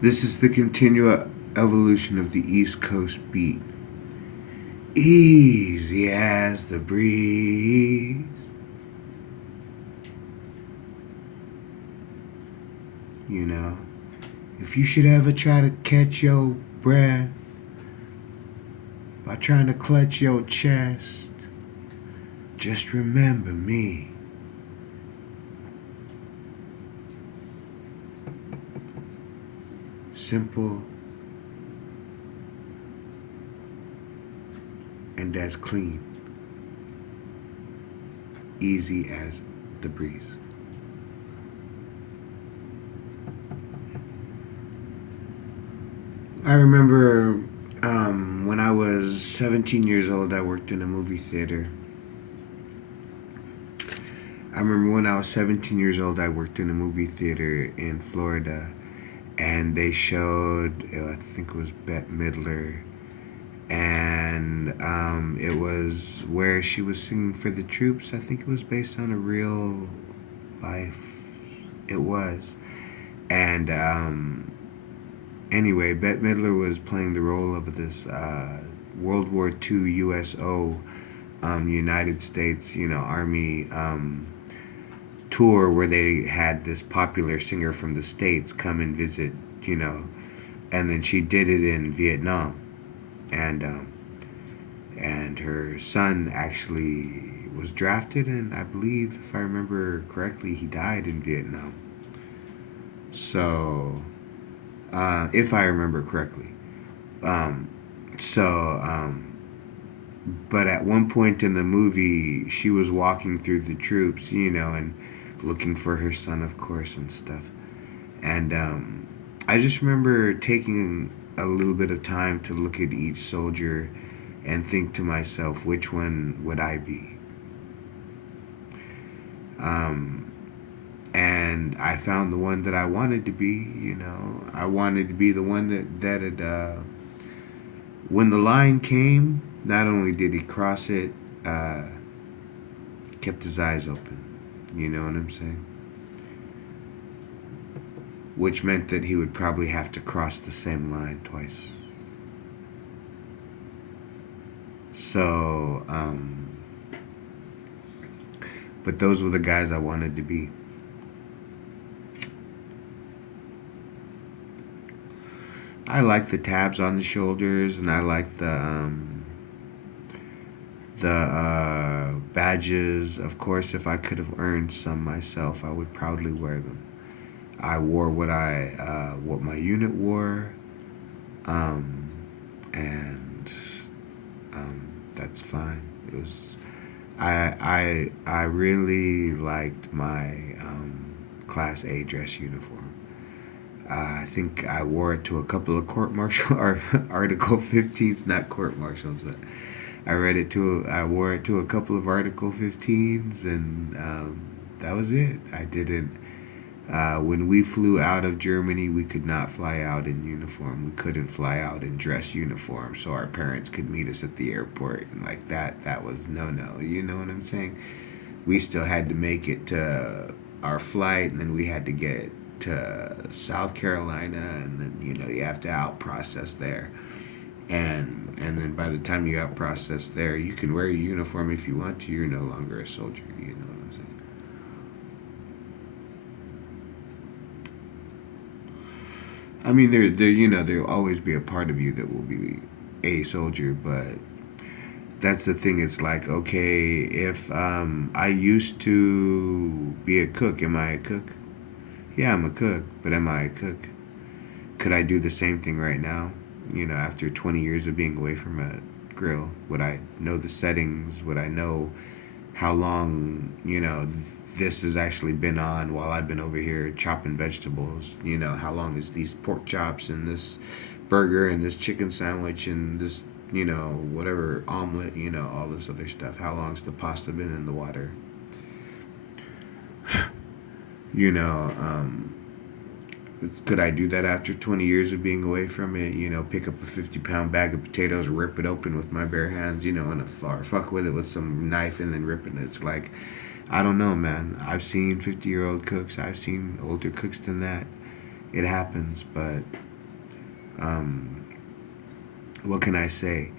This is the continual evolution of the East Coast beat. Easy as the breeze. You know, if you should ever try to catch your breath by trying to clutch your chest, just remember me. Simple and as clean. Easy as the breeze. I remember when I was 17 years old, I worked in a movie theater. I remember when I was 17 years old, I worked in a movie theater in Florida, and they showed, I think it was Bette Midler, and it was where she was singing for the troops. I think it was based on a real life. It was. And anyway, Bette Midler was playing the role of this World War II USO, United States, Army tour where they had this popular singer from the States come and visit, you know, and then she did it in Vietnam. And her son actually was drafted, and I believe, if I remember correctly, he died in Vietnam. So, if I remember correctly. Um, so, but at one point in the movie, she was walking through the troops, and looking for her son, of course, and stuff. And I just remember taking a little bit of time to look at each soldier and think to myself, which one would I be? Um, and I found the one that I wanted to be. I wanted to be the one that had, when the line came, not only did he cross it, uh, kept his eyes open. You know what I'm saying? Which meant that he would probably have to cross the same line twice. So, but those were the guys I wanted to be. I like the tabs on the shoulders, and I like the badges. Of course, if I could have earned some myself, I would proudly wear them. I wore what my unit wore, um, and that's fine. It was I really liked my Class A dress uniform. I think I wore it to a couple of court martial or Article 15s, not court martials, but I wore it to a couple of Article 15s, and that was it. I didn't. When we flew out of Germany, we could not fly out in uniform. We couldn't fly out in dress uniform, so our parents could meet us at the airport, and like that was no no. You know what I'm saying? We still had to make it to our flight, and then we had to get to South Carolina, and then you have to out process there, and then by the time you out process there, you can wear your uniform if you want to. You're no longer a soldier. You know what I'm saying? I mean, there'll always be a part of you that will be a soldier, but that's the thing. It's like, okay, if I used to be a cook, am I a cook? Yeah, I'm a cook, but am I a cook? Could I do the same thing right now? After 20 years of being away from a grill, would I know the settings? Would I know how long, this has actually been on while I've been over here chopping vegetables? How long is these pork chops and this burger and this chicken sandwich and this, whatever omelet, all this other stuff? How long's the pasta been in the water? You know, could I do that after 20 years of being away from it? Pick up a 50-pound bag of potatoes, rip it open with my bare hands, or fuck with it with some knife and then rip it. It's like, I don't know, man. I've seen 50-year-old cooks. I've seen older cooks than that. It happens, but what can I say?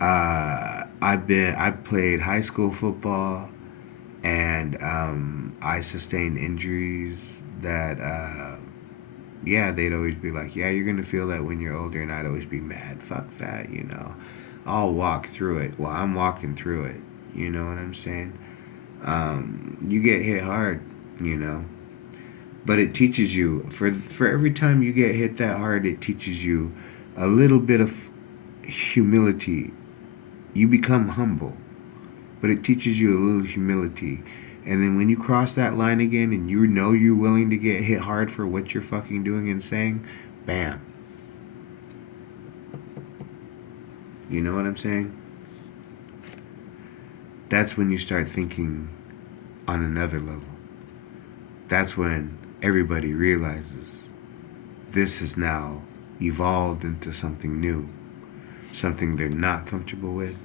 I played high school football, and I sustained injuries that yeah, they'd always be like, yeah, you're gonna feel that when you're older, and I'd always be mad. Fuck that, you know. I'll walk through it. Well, I'm walking through it. You know what I'm saying? You get hit hard, you know, but it teaches you for every time you get hit that hard, it teaches you a little bit of humility. You become humble, but it teaches you a little humility. And then when you cross that line again and you know you're willing to get hit hard for what you're fucking doing and saying, bam. You know what I'm saying? That's when you start thinking on another level. That's when everybody realizes this has now evolved into something new, something they're not comfortable with,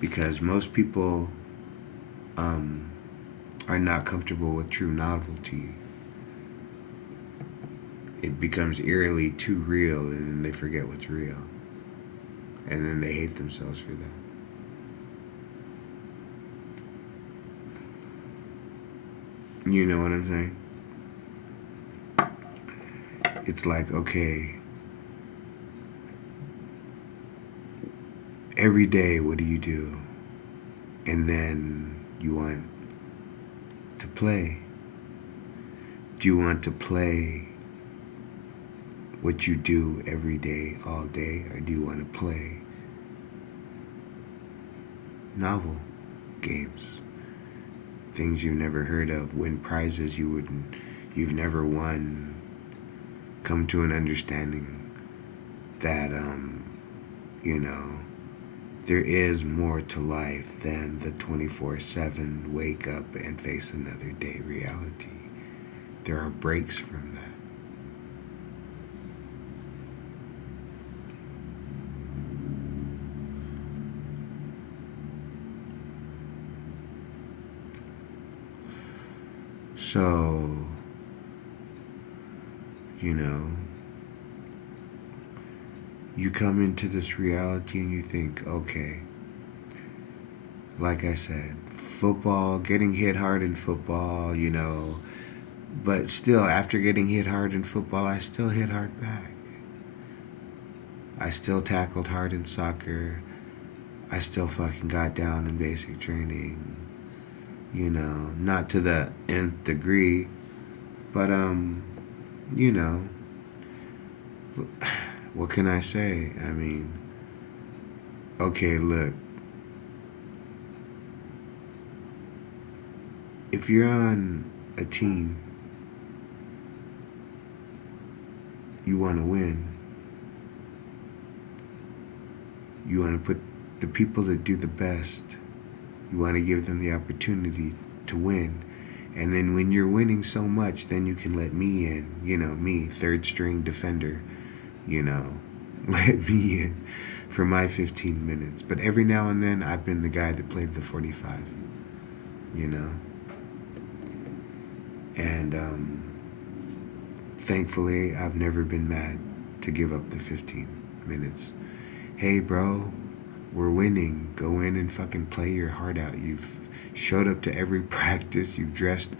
because most people are not comfortable with true novelty. It becomes eerily too real, and then they forget what's real. And then they hate themselves for that. You know what I'm saying? It's like, okay, every day, what do you do? And then you want to play. Do you want to play what you do every day, all day? Or do you want to play novel games? Things you've never heard of, win prizes you've never won, come to an understanding that, you know, there is more to life than the 24/7 wake up and face another day reality. There are breaks from that. So, you know, you come into this reality and you think, okay, like I said, football, getting hit hard in football, you know, but still, after getting hit hard in football, I still hit hard back. I still tackled hard in soccer. I still fucking got down in basic training. You know, not to the nth degree, but you know, what can I say? I mean, okay, look, if you're on a team, you want to win. You want to put the people that do the best, you want to give them the opportunity to win. And then when you're winning so much, then you can let me in. You know, me, third string defender, you know, let me in for my 15 minutes. But every now and then, I've been the guy that played the 45, you know. And thankfully, I've never been mad to give up the 15 minutes. Hey, bro, we're winning. Go in and fucking play your heart out. You've showed up to every practice. You've dressed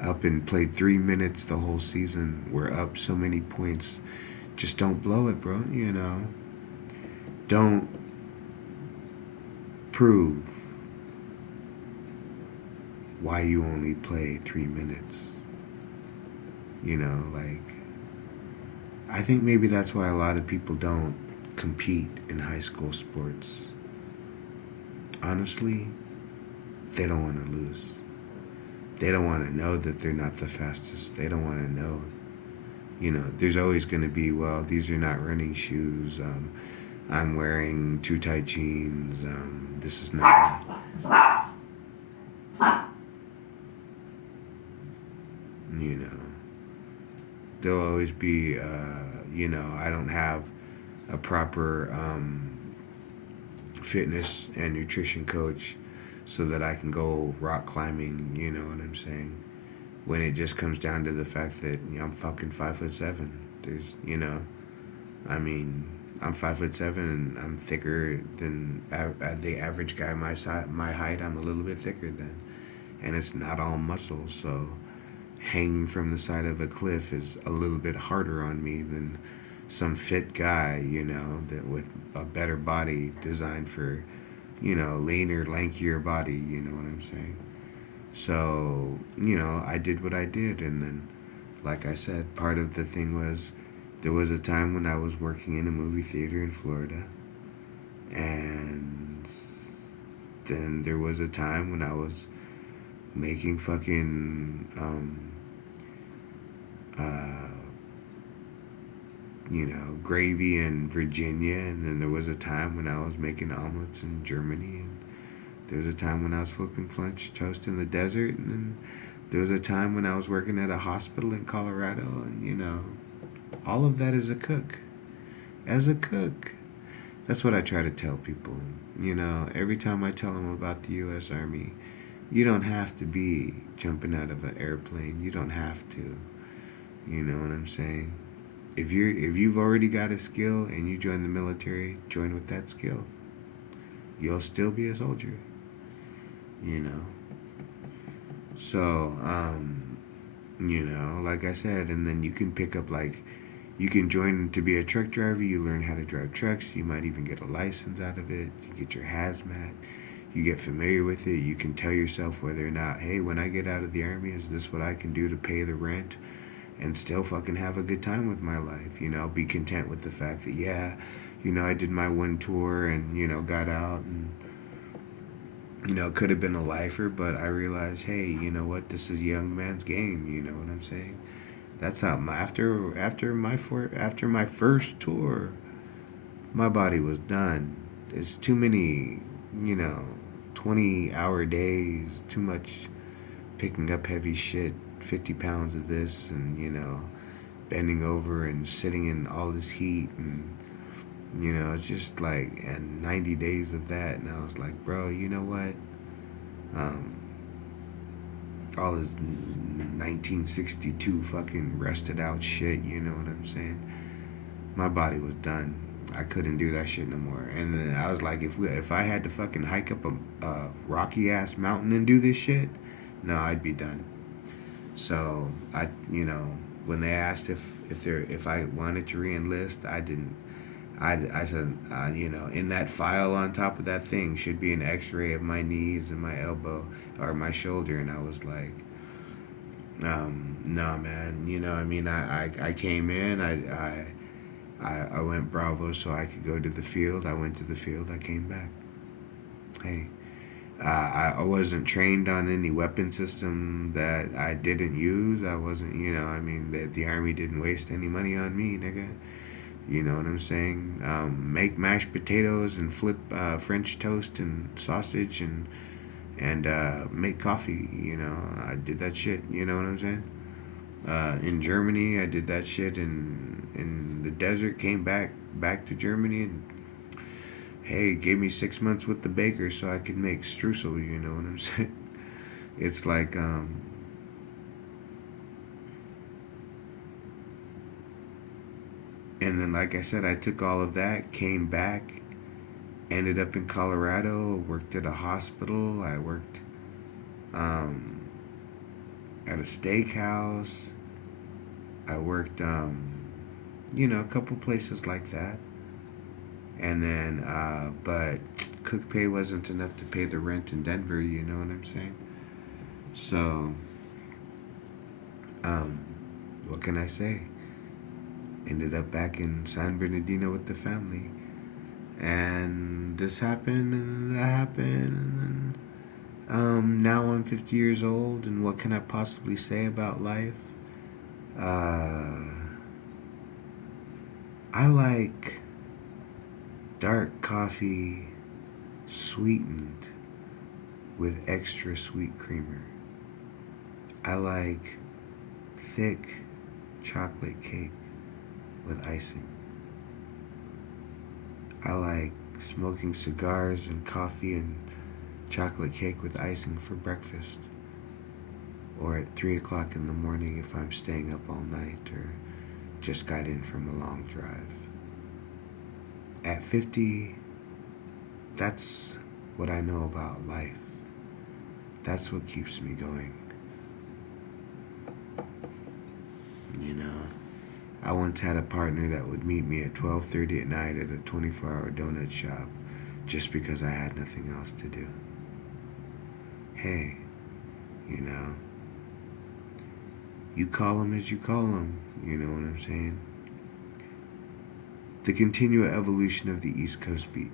up and played 3 minutes the whole season. We're up so many points. Just don't blow it, bro. You know, don't prove why you only play 3 minutes. You know, like, I think maybe that's why a lot of people don't compete in high school sports. Honestly, they don't want to lose. They don't want to know that they're not the fastest. They don't want to know. You know, there's always going to be, well, these are not running shoes. I'm wearing too tight jeans. This is not. You know, there'll always be, you know, I don't have a proper fitness and nutrition coach so that I can go rock climbing, you know what I'm saying? When it just comes down to the fact that, you know, I'm fucking 5'7", There's, I mean, I'm 5'7" and I'm thicker than the average guy my size, my height. I'm a little bit thicker than, and it's not all muscle. So hanging from the side of a cliff is a little bit harder on me than some fit guy, that with a better body designed for, leaner, lankier body. You know what I'm saying? So, I did what I did, and then, like I said, part of the thing was there was a time when I was working in a movie theater in Florida, and then there was a time when I was making fucking, uh, gravy in Virginia, and then there was a time when I was making omelets in Germany, and there was a time when I was flipping French toast in the desert, and then there was a time when I was working at a hospital in Colorado, and all of that as a cook. As a cook. That's what I try to tell people. Every time I tell them about the U.S. Army, you don't have to be jumping out of an airplane. You don't have to. You know what I'm saying? If you've already got a skill and you join the military, join with that skill. You'll still be a soldier. You know. So, like I said, and then you can pick up you can join to be a truck driver. You learn how to drive trucks. You might even get a license out of it. You get your hazmat. You get familiar with it. You can tell yourself whether or not, hey, when I get out of the army, is this what I can do to pay the rent and still fucking have a good time with my life? Be content with the fact that, yeah, I did my one tour and, got out and, could have been a lifer, but I realized, hey, you know what? This is a young man's game. You know what I'm saying? That's how after my first tour, my body was done. It's too many, you know, 20-hour days, too much picking up heavy shit, 50 pounds of this, and, bending over and sitting in all this heat. And, it's just like, and 90 days of that. And I was like, bro, you know what? Um, all this 1962 fucking rusted out shit, you know what I'm saying? My body was done. I couldn't do that shit no more. And then I was like, if I had to fucking hike up a rocky ass mountain and do this shit, no, I'd be done. So when they asked if I wanted to reenlist, I didn't. I said, in that file on top of that thing should be an X-ray of my knees and my elbow or my shoulder, and I was like, no, man. I came in. I went Bravo so I could go to the field. I went to the field. I came back. Hey, I wasn't trained on any weapon system that I didn't use. I wasn't, the Army didn't waste any money on me, nigga. You know what I'm saying? Make mashed potatoes and flip French toast and sausage and make coffee. I did that shit. You know what I'm saying? In Germany, I did that shit in the desert. Came back to Germany and hey, gave me 6 months with the baker so I could make streusel. You know what I'm saying? It's like and then like I said, I took all of that, came back, ended up in Colorado, worked at a hospital. I worked at a steakhouse. I worked a couple places like that. And then but cook pay wasn't enough to pay the rent in Denver, you know what I'm saying? So what can I say? Ended up back in San Bernardino with the family. And this happened and that happened, and now I'm 50 years old, and what can I possibly say about life? I like dark coffee sweetened with extra sweet creamer. I like thick chocolate cake with icing. I like smoking cigars and coffee and chocolate cake with icing for breakfast. Or at 3 o'clock in the morning if I'm staying up all night, or Just got in from a long drive. At 50, that's what I know about life. That's what keeps me going. You know, I once had a partner that would meet me at 12:30 at night at a 24-hour donut shop just because I had nothing else to do. Hey, you know, you call them as you call them, you know what I'm saying? The continual evolution of the East Coast beat.